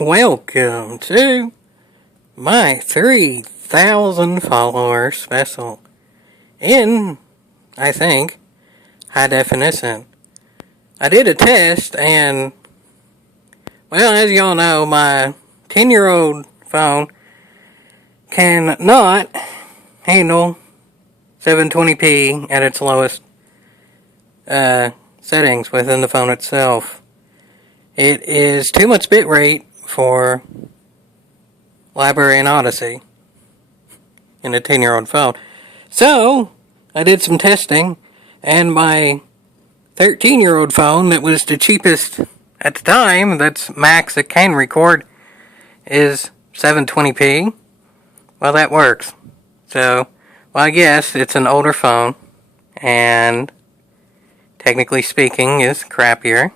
Welcome to my 3,000 follower special in, I think, high definition. I did a test and, well, as y'all know, my 10-year-old phone cannot handle 720p at its lowest settings within the phone itself. It is too much bitrate for Library and Odyssey in a 10-year-old phone. So, I did some testing, and my 13-year-old phone that was the cheapest at the time, that's max it can record, is 720p. Well, that works. So, well, I guess it's an older phone, and technically speaking is crappier.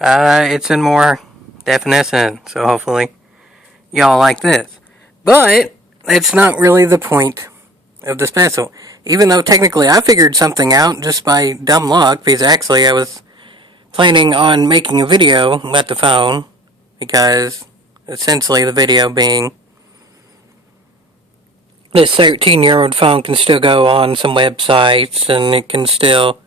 It's in more definition, so hopefully y'all like this. But it's not really the point of the special. Even though technically I figured something out just by dumb luck, because actually I was planning on making a video about the phone, because essentially the video being this 13-year-old phone can still go on some websites and it can still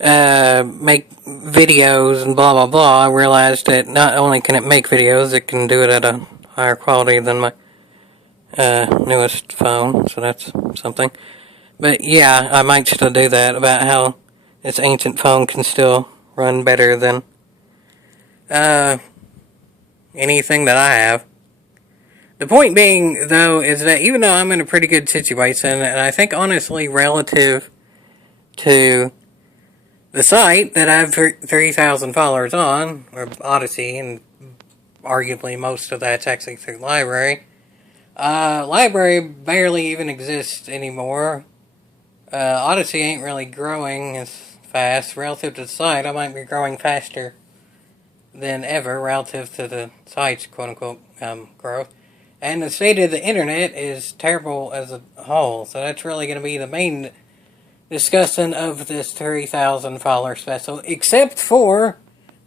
make videos and blah blah blah. I realized that not only can it make videos, it can do it at a higher quality than my newest phone, so that's something. But yeah, I might still do that, about how this ancient phone can still run better than anything that I have. The point being, though, is that even though I'm in a pretty good situation, and I think honestly relative to the site that I have 3,000 followers on, or Odyssey, and arguably most of that's actually through Library. Library barely even exists anymore. Odyssey ain't really growing as fast. Relative to the site, I might be growing faster than ever relative to the site's quote-unquote growth. And the state of the internet is terrible as a whole, so that's really going to be the main discussion of this 3,000 follower special, except for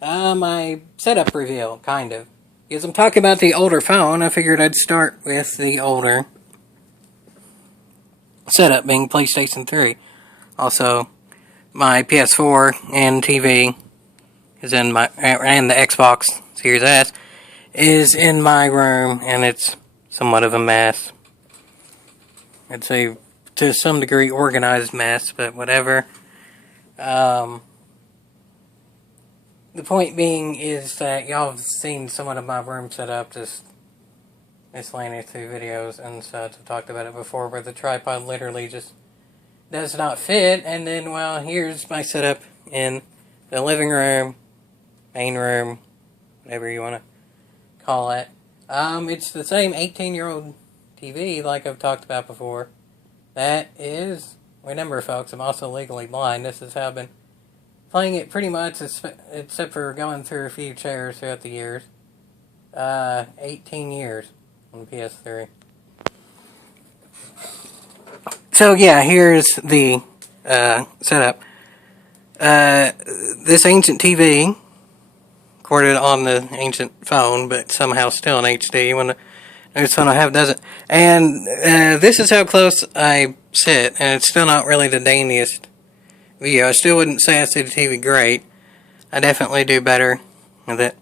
my setup reveal, kind of. Because I'm talking about the older phone, I figured I'd start with the older setup, being PlayStation 3. Also, my PS4 and TV is in my, and the Xbox Series S is in my room, and it's somewhat of a mess. I'd say to some degree organized mess, but whatever. The point being is that y'all have seen somewhat of my room set up, just miscellaneous through videos and such. I've talked about it before, where the tripod literally just does not fit, and then, well, here's my setup in the living room, main room, whatever you want to call it. It's the same 18-year-old TV like I've talked about before. That is, remember folks, I'm also legally blind. This is how I've been playing it pretty much, except for going through a few chairs throughout the years. 18 years on PS3. So yeah, here's the setup. This ancient TV, recorded on the ancient phone, but somehow still in HD when the newest phone I have doesn't. And this is how close I sit, and it's still not really the dandiest video. I still wouldn't say I see the TV great. I definitely do better with it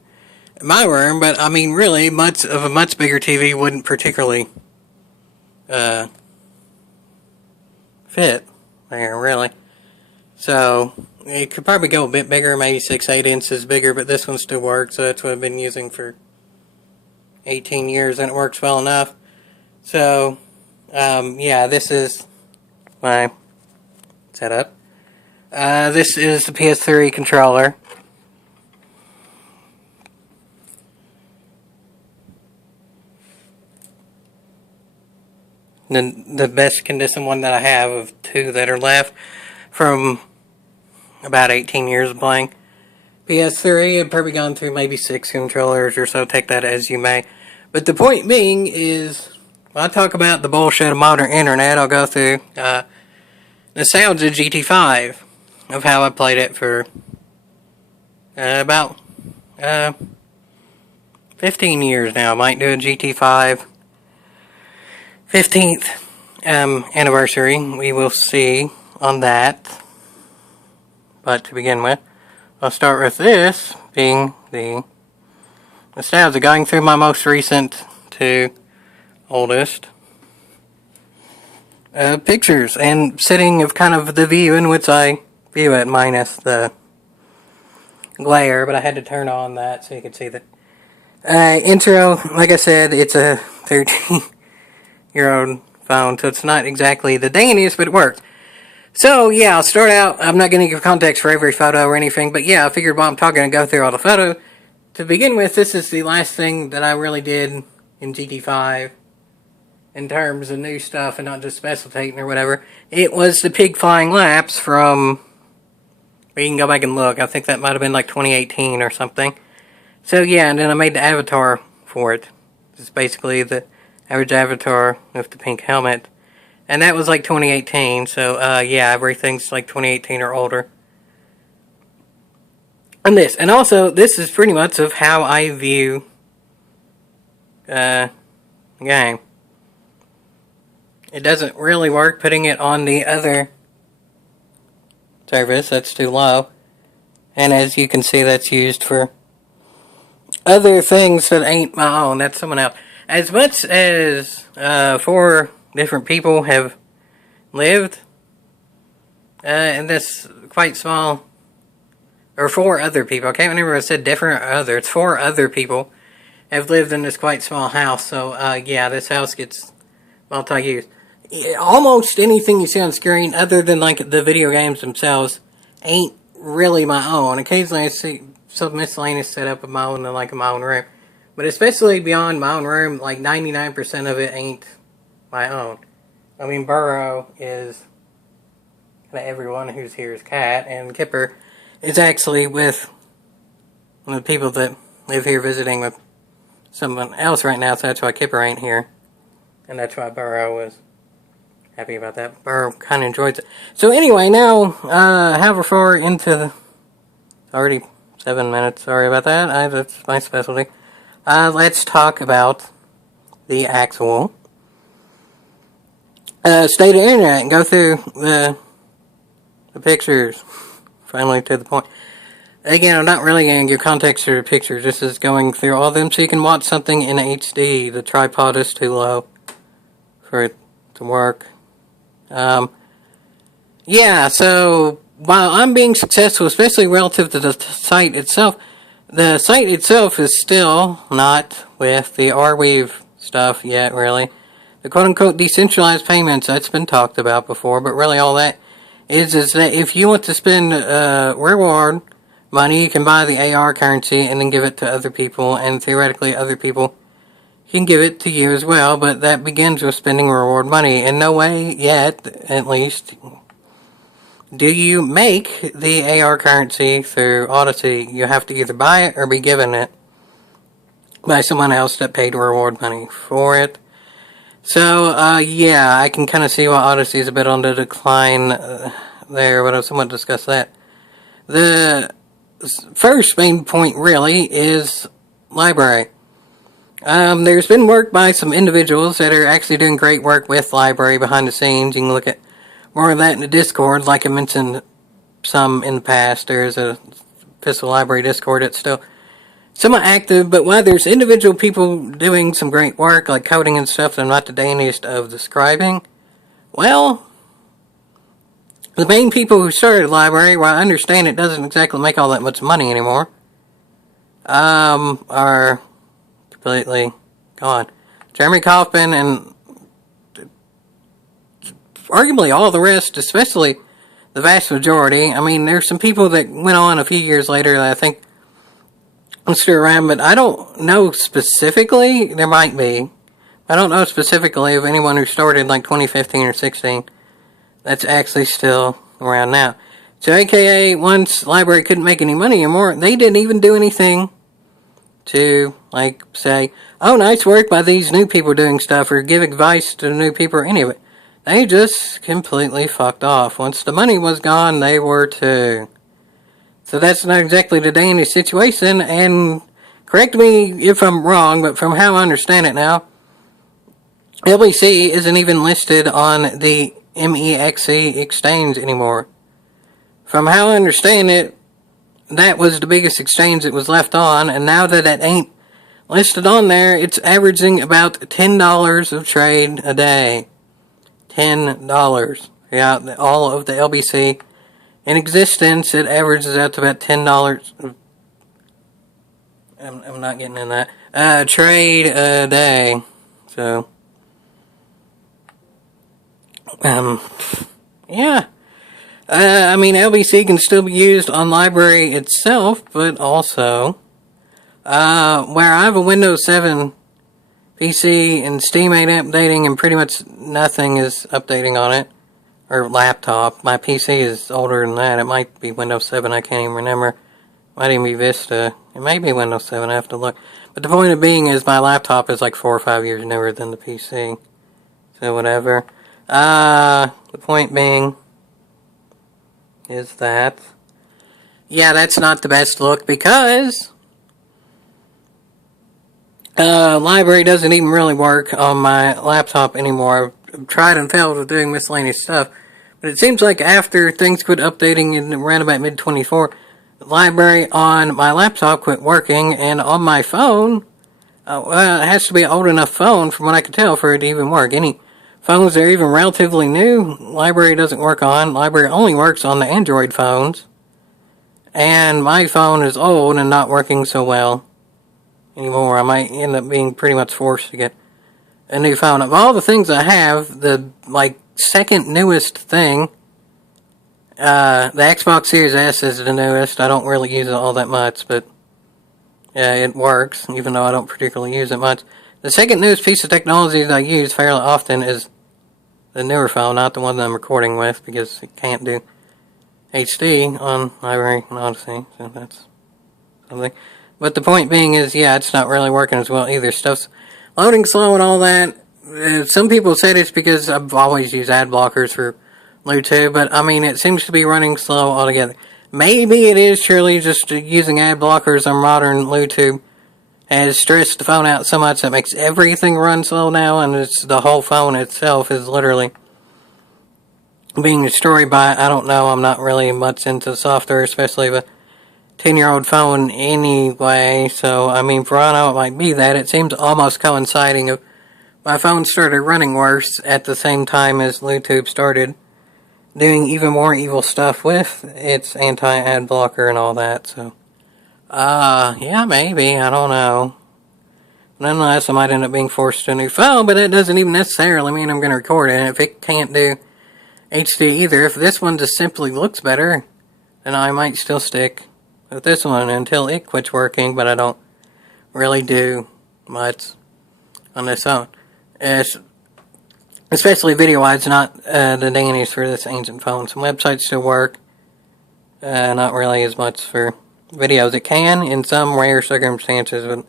in my room, but I mean, really, a much bigger TV wouldn't particularly fit there, really. So it could probably go a bit bigger, maybe 6-8 inches bigger, but this one still works, so that's what I've been using for 18 years, and it works well enough. So, yeah, this is my setup. This is the PS3 controller. The best condition one that I have of two that are left from about 18 years of playing. PS3, I've probably gone through maybe 6 controllers or so, take that as you may. But the point being is, when I talk about the bullshit of modern internet, I'll go through nostalgia GT5 of how I played it for about 15 years now. Might do a GT5 15th anniversary. We will see on that. But to begin with, I'll start with this being the nostalgia, going through my most recent to oldest pictures and setting of kind of the view in which I view it, minus the glare, but I had to turn on that so you could see the intro. Like I said, it's a 13-year-old phone, so it's not exactly the daintiest, but it works. So, yeah, I'll start out. I'm not going to give context for every photo or anything, but yeah, I figured while I'm talking to go through all the photos. To begin with, this is the last thing that I really did in GT5 in terms of new stuff and not just Specialtatin or whatever. It was the pig flying laps from, you can go back and look, I think that might have been like 2018 or something. So, yeah, and then I made the avatar for it. It's basically the average avatar with the pink helmet. And that was like 2018, so yeah, everything's like 2018 or older. And this, and also, this is pretty much of how I view the game. It doesn't really work putting it on the other service, that's too low. And as you can see, that's used for other things that ain't my own, that's someone else. As much as 4 different people have lived in this quite small, or 4 other people, I can't remember if I said different or other, it's 4 other people have lived in this quite small house, so yeah, this house gets multi-use. Almost anything you see on screen, other than like the video games themselves, ain't really my own. Occasionally I see some miscellaneous setup of my own in like my own room, but especially beyond my own room, like 99% of it ain't my own. I mean, Burrow is kind of everyone who's here's cat, and Kipper is actually with one of the people that live here visiting with someone else right now, so that's why Kipper ain't here. And that's why Burrow was happy about that. Burrow kind of enjoys it. So anyway, now, however far into the, already 7 minutes, sorry about that, that's my specialty. Let's talk about the actual state of the internet and go through the pictures, finally to the point. Again, I'm not really going to give context to the pictures, this is going through all of them so you can watch something in HD. The tripod is too low for it to work. Yeah, so while I'm being successful, especially relative to the site itself is still not with the Arweave stuff yet, really. The quote-unquote decentralized payments, that's been talked about before, but really all that is that if you want to spend reward money, you can buy the AR currency and then give it to other people, and theoretically other people can give it to you as well, but that begins with spending reward money. In no way yet, at least, do you make the AR currency through Odyssey. You have to either buy it or be given it by someone else that paid reward money for it. So, yeah, I can kind of see why Odyssey is a bit on the decline there, but I'll somewhat discuss that. The first main point, really, is library. There's been work by some individuals that are actually doing great work with library behind the scenes. You can look at more of that in the Discord, like I mentioned some in the past. There's a Pistol Library Discord that's still somewhat active, but while there's individual people doing some great work, like coding and stuff that I'm not the daintiest of describing, well, the main people who started the library, while I understand it doesn't exactly make all that much money anymore, are completely gone. Jeremy Kaufman and arguably all the rest, especially the vast majority. I mean, there's some people that went on a few years later that I think are still around, but I don't know specifically. There might be. I don't know specifically of anyone who started like 2015 or 16 that's actually still around now. So AKA, once the library couldn't make any money anymore, they didn't even do anything to, like, say, oh, nice work by these new people doing stuff, or give advice to the new people, or any of it. They just completely fucked off. Once the money was gone, they were too. So that's not exactly the dainty situation, and correct me if I'm wrong, but from how I understand it now, LBC isn't even listed on the MEXC exchange anymore. From how I understand it, that was the biggest exchange it was left on, and now that it ain't listed on there, it's averaging about $10 of trade a day. $10. Yeah, all of the LBC in existence, it averages out to about $10. I'm not getting in that. Trade a day. So, yeah. I mean, LBC can still be used on library itself, but also, where I have a Windows 7 PC and Steam ain't updating and pretty much nothing is updating on it, or laptop. My PC is older than that. It might be Windows 7, I can't even remember. It might even be Vista. It may be Windows 7, I have to look. But the point of being is my laptop is like 4 or 5 years newer than the PC. So whatever. The point being is that, yeah, that's not the best look because library doesn't even really work on my laptop anymore. I've tried and failed with doing miscellaneous stuff, but it seems like after things quit updating in around about mid-24, the library on my laptop quit working, and on my phone, it has to be an old enough phone from what I can tell for it to even work. Any phones that are even relatively new, library doesn't work on. Library only works on the Android phones. And my phone is old and not working so well anymore. I might end up being pretty much forced to get a new phone. Of all the things I have, the second newest thing, the Xbox Series S is the newest. I don't really use it all that much, but yeah, it works, even though I don't particularly use it much. The second newest piece of technology that I use fairly often is the newer phone, not the one that I'm recording with, because it can't do HD on Library and Odyssey, so that's something. But the point being is, yeah, it's not really working as well either. Stuff's loading slow and all that. Some people said it's because I've always used ad blockers for Bluetooth, but I mean, it seems to be running slow altogether. Maybe it is truly just using ad blockers on modern Bluetooth has stressed the phone out so much that makes everything run slow now, and it's the whole phone itself is literally being destroyed by, I don't know, I'm not really much into software, especially of a 10-year-old phone anyway, so, I mean, for all I know, it might be that. It seems almost coinciding of my phone started running worse at the same time as Bluetooth started doing even more evil stuff with its anti-ad blocker and all that, so. Yeah, maybe, I don't know. Nonetheless, I might end up being forced to a new phone, but that doesn't even necessarily mean I'm going to record it. And if it can't do HD either, if this one just simply looks better, then I might still stick with this one until it quits working, but I don't really do much on this phone. Especially video-wise, not the dandies for this ancient phone. Some websites still work, not really as much for videos. It can in some rare circumstances, but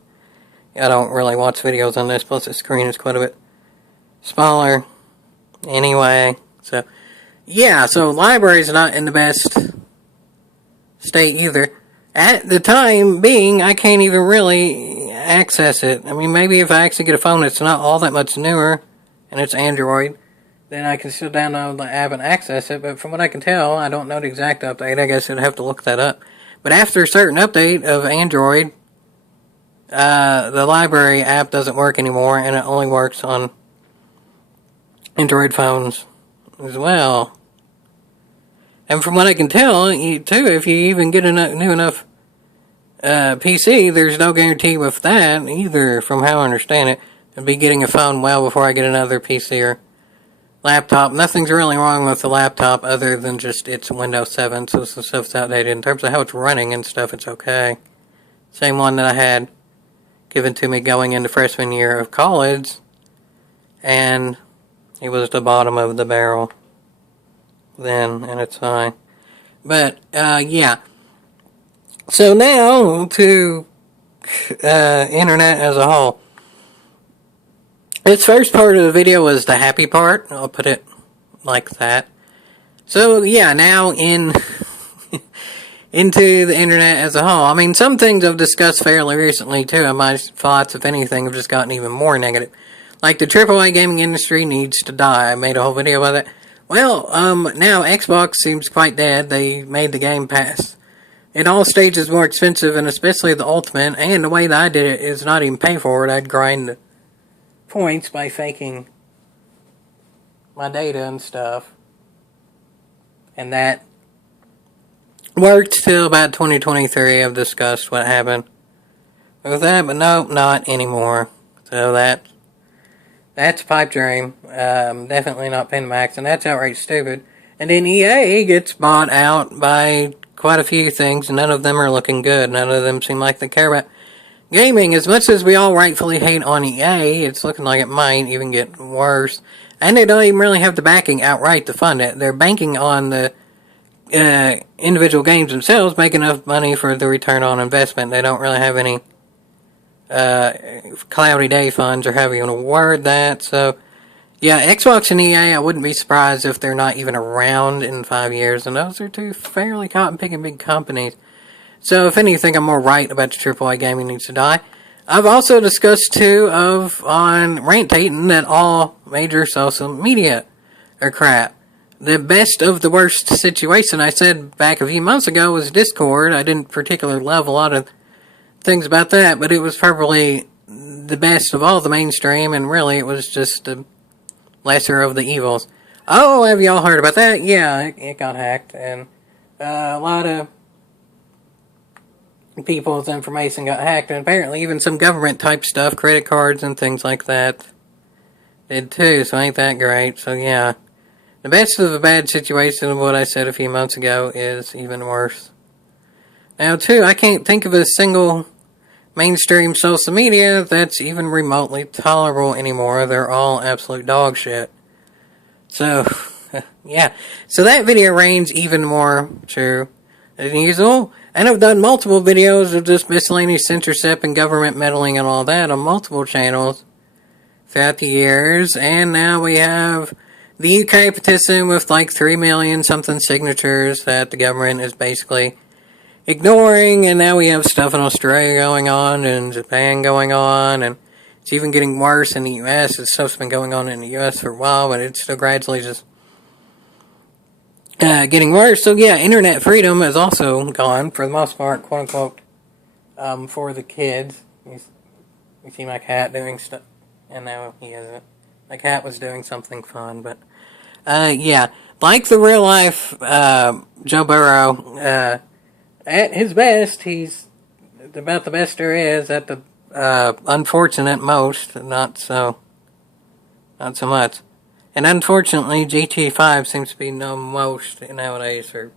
I don't really watch videos on this, plus the screen is quite a bit smaller anyway. So, yeah, so library's not in the best state either. At the time being, I can't even really access it. I mean, maybe if I actually get a phone that's not all that much newer, and it's Android, then I can still download the app and access it, but from what I can tell, I don't know the exact update. I guess I'd have to look that up. But after a certain update of Android, the library app doesn't work anymore, and it only works on Android phones as well. And from what I can tell, too, if you even get a new enough PC, there's no guarantee with that either, from how I understand it. I'd be getting a phone well before I get another PC or laptop. Nothing's really wrong with the laptop other than just it's Windows 7, so some stuff's outdated. In terms of how it's running and stuff, it's okay. Same one that I had given to me going into freshman year of college, and it was the bottom of the barrel then, and it's fine. But, yeah. So now, to internet as a whole. This first part of the video was the happy part. I'll put it like that. So, yeah, now in into the internet as a whole. I mean, some things I've discussed fairly recently too, and my thoughts, if anything, have just gotten even more negative. Like the AAA gaming industry needs to die. I made a whole video about that. Well, now Xbox seems quite dead. They made the Game Pass. It all stages more expensive, and especially the Ultimate. And the way that I did it is not even pay for it. I'd grind points by faking my data and stuff. And that worked till about 2023. I've discussed what happened with that, but nope, not anymore. So that's a pipe dream. Definitely not paying max, and that's outright stupid. And then EA gets bought out by quite a few things, and none of them are looking good. None of them seem like they care about gaming. As much as we all rightfully hate on EA, it's looking like it might even get worse. And they don't even really have the backing outright to fund it. They're banking on the individual games themselves make enough money for the return on investment. They don't really have any cloudy day funds, or however you want to word that. So, yeah, Xbox and EA, I wouldn't be surprised if they're not even around in 5 years, and those are two fairly cotton-picking big companies. So, if anything, I'm more right about the AAA gaming needs to die. I've also discussed, too, on Rantating that all major social media are crap. The best of the worst situation, I said back a few months ago, was Discord. I didn't particularly love a lot of things about that, but it was probably the best of all the mainstream, and really it was just the lesser of the evils. Oh, have y'all heard about that? Yeah, it got hacked, and a lot of people's information got hacked, and apparently even some government type stuff, credit cards and things like that, did too, so ain't that great. So yeah, the best of a bad situation of what I said a few months ago is even worse. Now too, I can't think of a single mainstream social media that's even remotely tolerable anymore. They're all absolute dog shit. So, yeah. So that video reigns even more true than usual. And I've done multiple videos of just miscellaneous censorship and government meddling and all that on multiple channels throughout the years. And now we have the UK petition with like 3 million something signatures that the government is basically ignoring, and now we have stuff in Australia going on and Japan going on, and it's even getting worse in the US. This stuff's been going on in the US for a while, but it's still gradually just getting worse. So yeah, internet freedom is also gone for the most part, quote unquote, for the kids. You see my cat doing stuff, and now he isn't. My cat was doing something fun, but yeah, like the real life Joe Burrow. At his best, he's about the best there is. At the unfortunate most, not so much. And unfortunately, GTA 5 seems to be no most nowadays. Or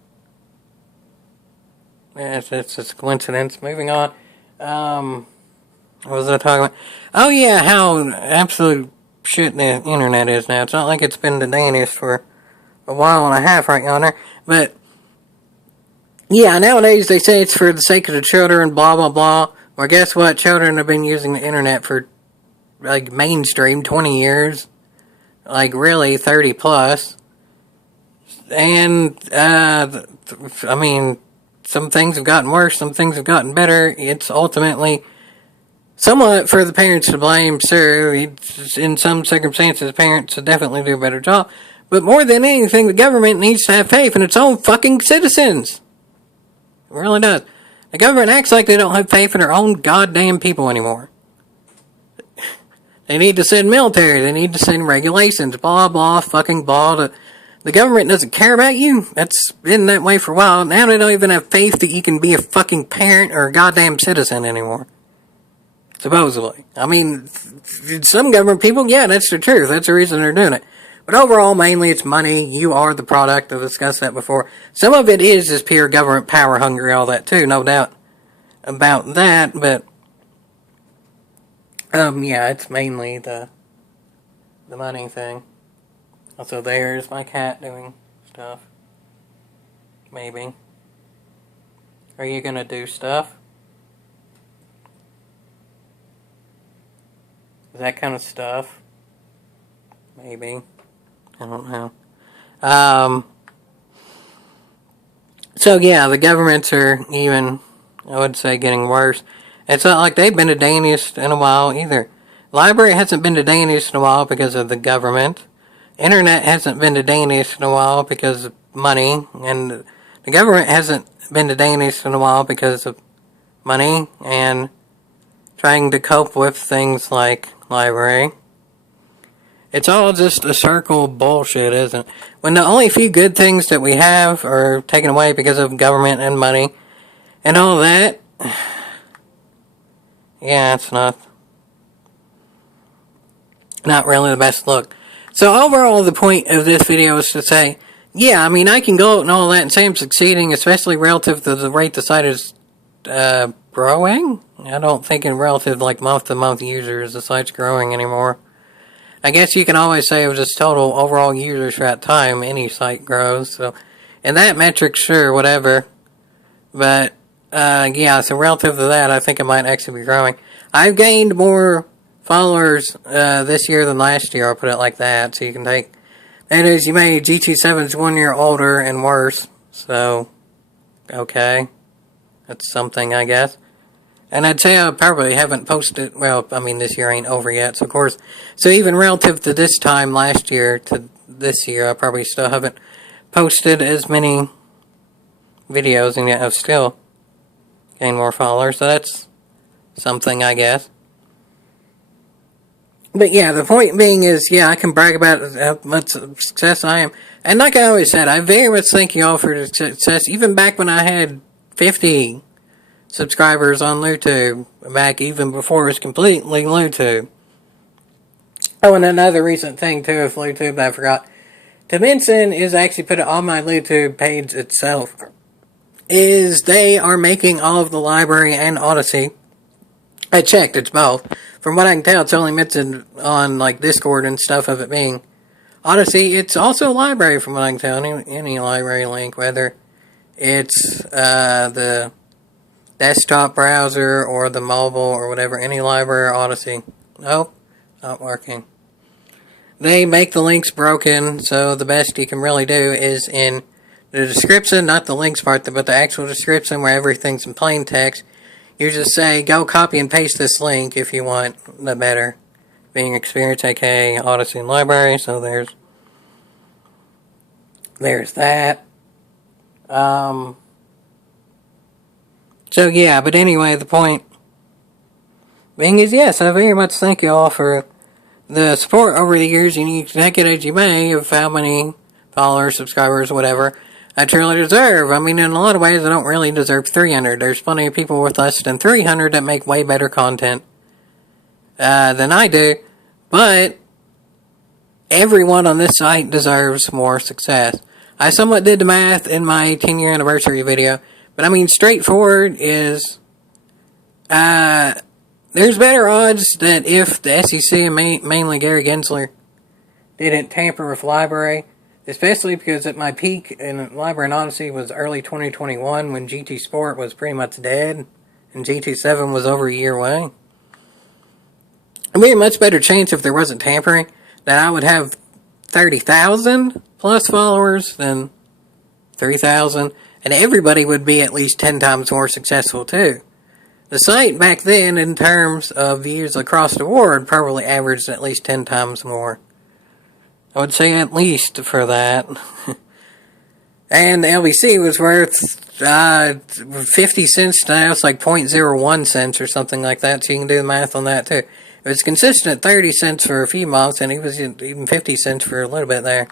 yeah, it's just a coincidence. Moving on. What was I talking about? Oh yeah, how absolute shit the internet is now. It's not like it's been the Danish for a while and a half right yonder, but yeah, nowadays they say it's for the sake of the children, blah, blah, blah. Well, guess what? Children have been using the internet for, like, mainstream 20 years. Like, really, 30 plus. And, I mean, some things have gotten worse, some things have gotten better. It's ultimately somewhat for the parents to blame, sure. In some circumstances, parents should definitely do a better job. But more than anything, the government needs to have faith in its own fucking citizens. It really does. The government acts like they don't have faith in their own goddamn people anymore. They need to send military. They need to send regulations. Blah, blah, fucking blah. The government doesn't care about you. That's been that way for a while. Now they don't even have faith that you can be a fucking parent or a goddamn citizen anymore. Supposedly. I mean, some government people, yeah, that's the truth. That's the reason they're doing it. But overall, mainly it's money. You are the product. I've discussed that before. Some of it is just pure government power hungry, all that too, no doubt about that. But yeah, it's mainly the money thing. Also, there's my cat doing stuff. Maybe. Are you gonna do stuff? That kind of stuff. Maybe. I don't know. So So yeah, the governments are even, I would say, getting worse. It's not like they've been to Danish in a while either. Library hasn't been to Danish in a while because of the government. Internet hasn't been to Danish in a while because of money. And the government hasn't been to Danish in a while because of money and trying to cope with things like library. It's all just a circle of bullshit, isn't it? When the only few good things that we have are taken away because of government and money and all that, yeah, it's not really the best look. So overall, the point of this video is to say, yeah, I mean, I can go out and all that and say I'm succeeding, especially relative to the rate the site is growing. I don't think in relative, like, month-to-month users, the site's growing anymore. I guess you can always say it was just total overall users throughout time, any site grows. So, in that metric, sure, whatever. But, yeah, so relative to that, I think it might actually be growing. I've gained more followers this year than last year, I'll put it like that. So you can take, that is, you made GT7's 1 year older and worse. So, okay. That's something, I guess. And I'd say I probably haven't posted, well, I mean, this year ain't over yet, so of course. So even relative to this time last year to this year, I probably still haven't posted as many videos, and yet I've still gained more followers, so that's something, I guess. But yeah, the point being is, yeah, I can brag about how much success I am. And like I always said, I very much thank you all for the success, even back when I had 50 subscribers on YouTube, back even before it was completely YouTube. Oh, and another recent thing too of YouTube that I forgot to mention is actually put it on my YouTube page itself, is they are making all of the library and Odyssey. I checked, it's both. From what I can tell, it's only mentioned on like Discord and stuff of it being Odyssey. It's also a library from what I can tell, any library link, whether it's the desktop browser or the mobile or whatever, any library or Odyssey. Nope, not working. They make the links broken, so the best you can really do is in the description, not the links part, but the actual description where everything's in plain text. You just say, go copy and paste this link if you want the better being experience, aka Odyssey and library. So there's that. So yeah, but anyway, the point being is, yes, I very much thank you all for the support over the years, and you can take it as you may of how many followers, subscribers, whatever I truly deserve. I mean, in a lot of ways, I don't really deserve 300. There's plenty of people with less than 300 that make way better content than I do, but everyone on this site deserves more success. I somewhat did the math in my 10-year anniversary video, but I mean, straightforward is, there's better odds that if the SEC and mainly Gary Gensler didn't tamper with library, especially because at my peak in library and Odyssey was early 2021 when GT Sport was pretty much dead and GT7 was over a year away. It'd be a much better chance if there wasn't tampering that I would have 30,000 plus followers than 3,000. And everybody would be at least 10 times more successful too. The site back then, in terms of views across the board, probably averaged at least 10 times more. I would say at least for that. And the LBC was worth 50 cents now. It's like 0.01 cents or something like that, so you can do the math on that too. It was consistent at 30 cents for a few months, and it was even 50 cents for a little bit there.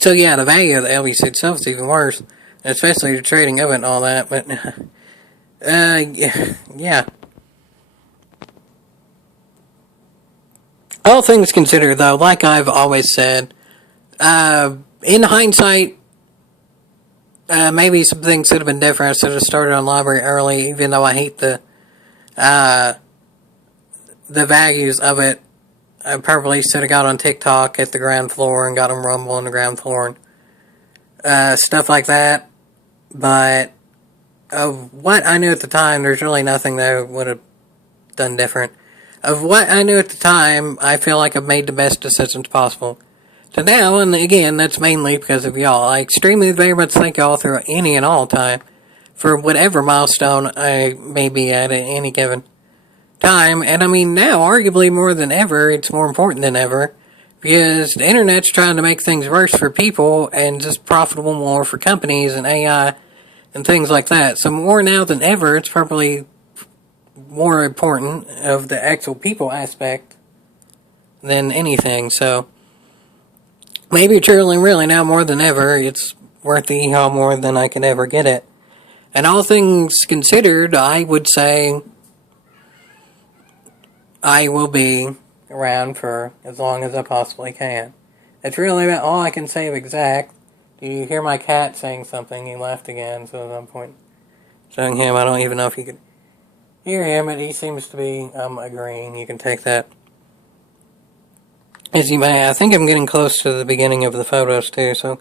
So yeah, the value of the LBC itself is even worse, especially the trading of it and all that, but, yeah. All things considered, though, like I've always said, in hindsight, maybe some things should have been different. I should have started on library early, even though I hate the values of it. I probably should have got on TikTok at the ground floor and got on Rumble on the ground floor and stuff like that. But of what I knew at the time, there's really nothing that I would have done different. Of what I knew at the time, I feel like I've made the best decisions possible. So now, and again, that's mainly because of y'all. I extremely very much thank y'all through any and all time for whatever milestone I may be at any given time. And I mean, now, arguably more than ever, it's more important than ever because the internet's trying to make things worse for people and just profitable more for companies and AI and things like that. So more now than ever, it's probably more important of the actual people aspect than anything. So maybe truly, really, now more than ever, it's worth the e-haul more than I could ever get it. And all things considered, I would say I will be around for as long as I possibly can. It's really about all I can say of exact. Do you hear my cat saying something? He left again, so at some point showing him. I don't even know if you could hear him, but he seems to be agreeing. You can take that as you may. I think I'm getting close to the beginning of the photos too, so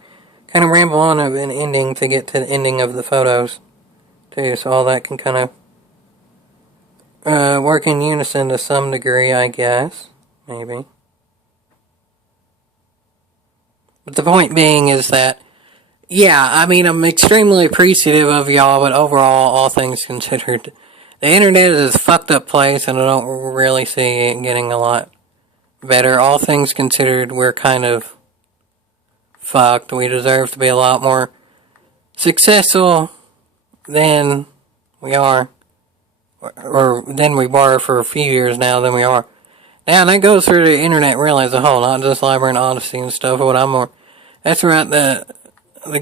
kind of ramble on of an ending to get to the ending of the photos too, so all that can kind of work in unison to some degree, I guess. Maybe. But the point being is that, yeah, I mean, I'm extremely appreciative of y'all, but overall, all things considered, the internet is a fucked up place, and I don't really see it getting a lot better. All things considered, we're kind of fucked. We deserve to be a lot more successful than we are, or than we were for a few years now than we are. Now, that goes through the internet really as a whole, not just Labyrinth Odyssey and stuff, but I'm more, that's right, the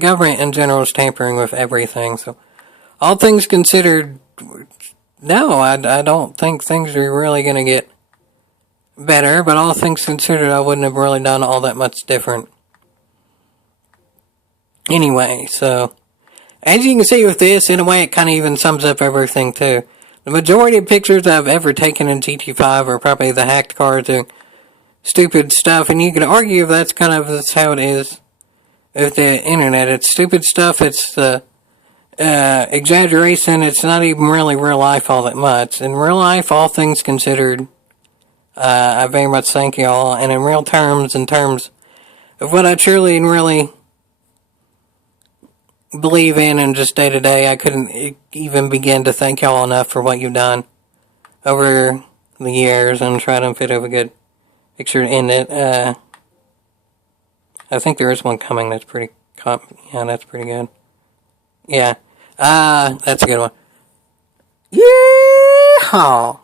government in general is tampering with everything, so all things considered, no, I don't think things are really going to get better, but all things considered, I wouldn't have really done all that much different. Anyway, so, as you can see with this, in a way, it kind of even sums up everything, too. The majority of pictures I've ever taken in GT5 are probably the hacked cards and stupid stuff, and you can argue if that's kind of that's how it is with the internet. It's stupid stuff, it's the exaggeration, it's not even really real life all that much. In real life, all things considered, I very much thank y'all, and in real terms, in terms of what I truly and really believe in and just day to day, I couldn't even begin to thank y'all enough for what you've done over the years and try to fit a good picture in it. I think there is one coming that's pretty yeah, that's pretty good. Yeah. That's a good one. Yeah.